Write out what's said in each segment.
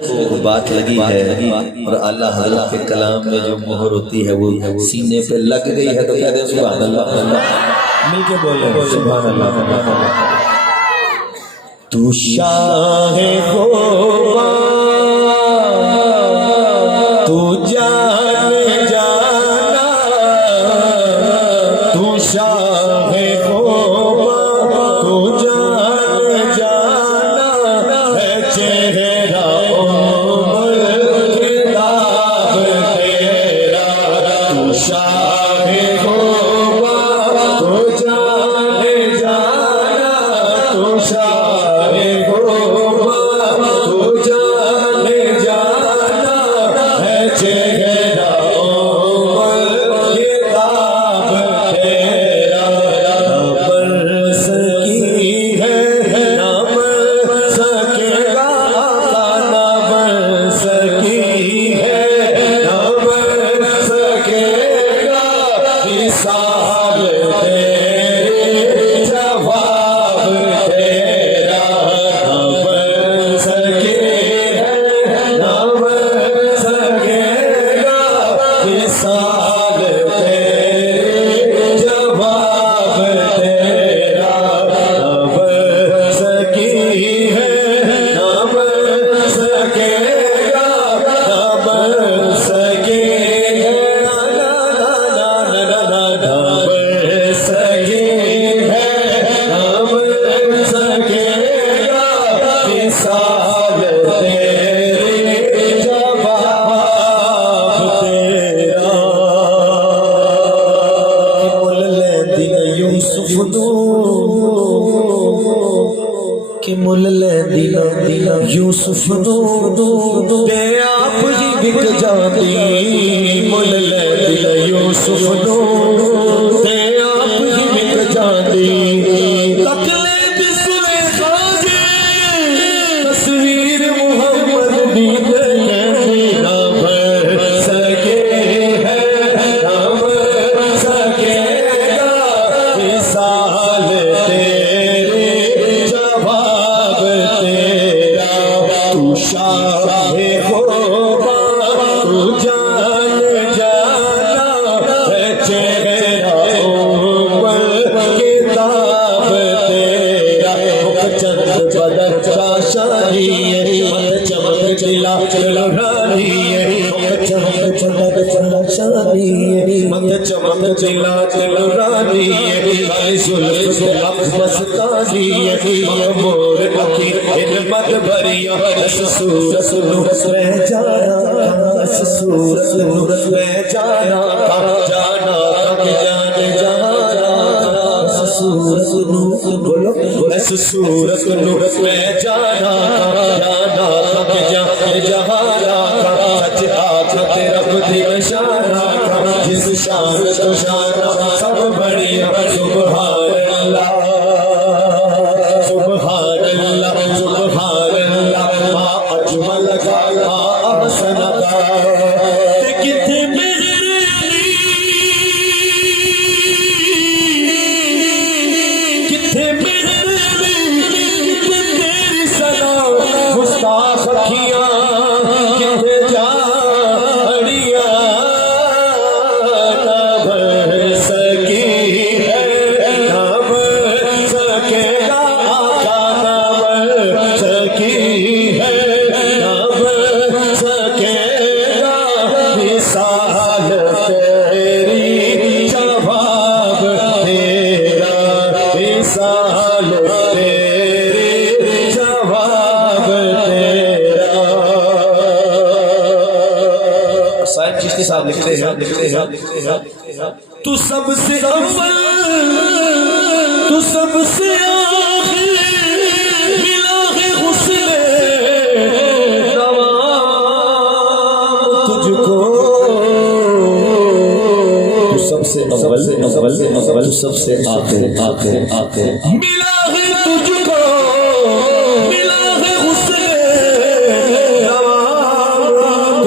को बात लगी है और अल्लाह हज़रत के कलाम में जो मोहर होती है वो सीने पे लग गई है, तो कहते हैं सुभान अल्लाह। मिलके बोले सुभान अल्लाह। तू शाहे क़ुर्बान तू जाने जाना, तू शाहे क़ुर्बान तू जाने जाना है चेहरा यूसुफ दो ते आप ही बिक जाती, मुल ले दिल यूसुफ दो ते आप ही बिक जाती। तकले बिस्ले खाजे तस्वीर मोहम्मद दी ना भर सके है, ना भर सकेगा मिसाल तेरे जवाब तेरा। तू शाहे क़ुर्बान तू जाने जाना है चेहरा किताब तेरा। चंद बदर शाही चमक चिला रानी चमक चमक शादी मत चमक चिला रानी जुल्फ मस्तानी मोर अखी हिम्मत भरिया सूरत मैं जाना सूरत मैं जाना जाना जाने जाना सूरत बोलो सूरत मैं जाना जाना जाने जाना सच आखत रब दी इशारा जिस शान तो शाना सब बढ़िया सुभान अल्लाह सुभान अल्लाह सुभान अल्लाह मा अजमल का मा अहसन का। किथे मेहरबानी किथे मेहरबानी किथे तेरी सदा गुस्ताख अखियां किथे जाड़ियां ना भर सकी है ना भर सकेगा आका ना भर सकी है ना भर सकेगा मिसाल तेरी जवाब तेरा मिसाल तेरी जवाब तेरा। साहिब चिश्ती साहब लिखते हैं तू सबसे अव्वल तू सबसे आखिर मिला है हुस्न तुझको। तू सबसे अव्वल तू सबसे आखिर मिला है तुझको, मिला है हुस्न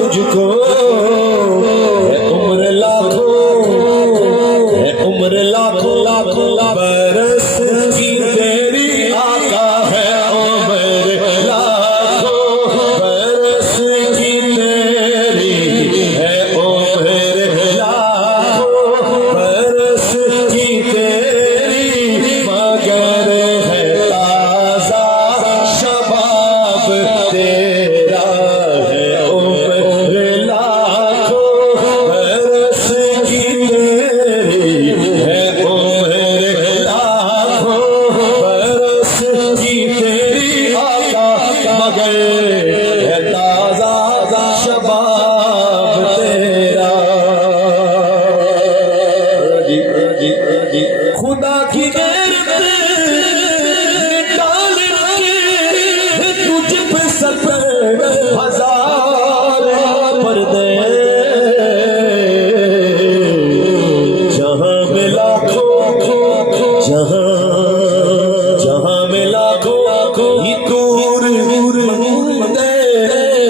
तुझको। उम्र लाखों लाखों बरस की तेरी आका है उम्र लाखों बरस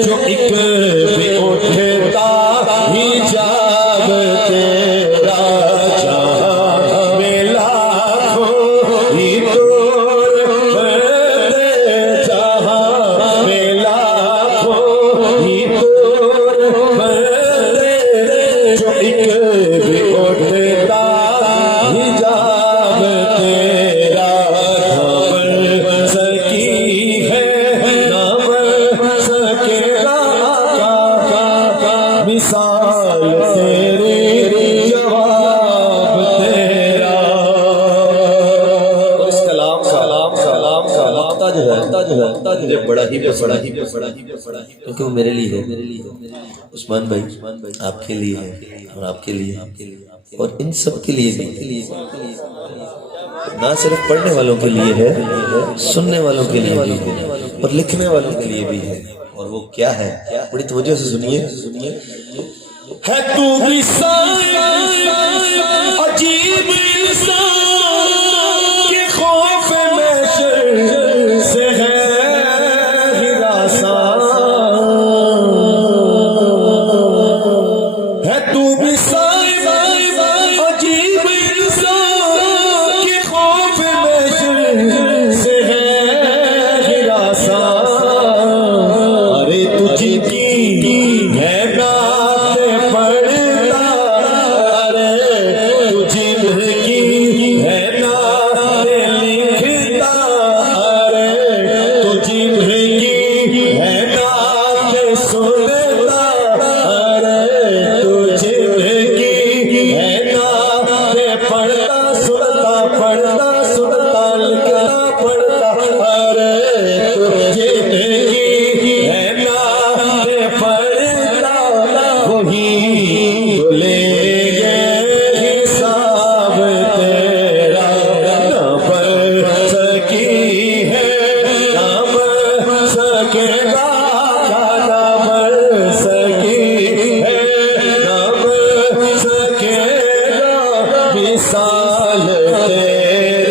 जो एक भी उठता ही जाग तेरा जहां में लाखों ही तोड़ दे, जहां में लाखों ही तोड़ दे, जो एक भी उठता ही जाग तेरा खबर सकी है नाम सकेगा आका, मिसाल तेरी जवाब तेरा। और इस कलाम का नुक्ता जो है मुझे बड़ा ही क्योंकि वो मेरे लिए है, उस्मान भाई आपके लिए है और आपके लिए और इन सब के लिए भी, ना सिर्फ पढ़ने वालों के लिए है, सुनने वालों के लिए भी है और लिखने वालों के लिए भी है। और वो क्या है, बड़ी तवज्जो से सुनिए। है तू भी अजीब इंसान के खौफ में से है हिरासान, है तू भी अजीब इंसान के खौफ में से है हिरासान। अरे तुझकी है नात पढ़ता, अरे तुझकी है नात लिखता, अरे तुझकी है नात सुनता, अरे तुझकी है नात पढ़ता सुनता, पढ़ता सुनता लिखता पढ़ता, अरे तुझकी है नात पढ़ता, वही लेंगे हिसाब तेरा। ना पढ़ सकी है ना पढ़ सकेगा, ना पढ़ सकी है ना पढ़ सकेगा, मिसाल तेरी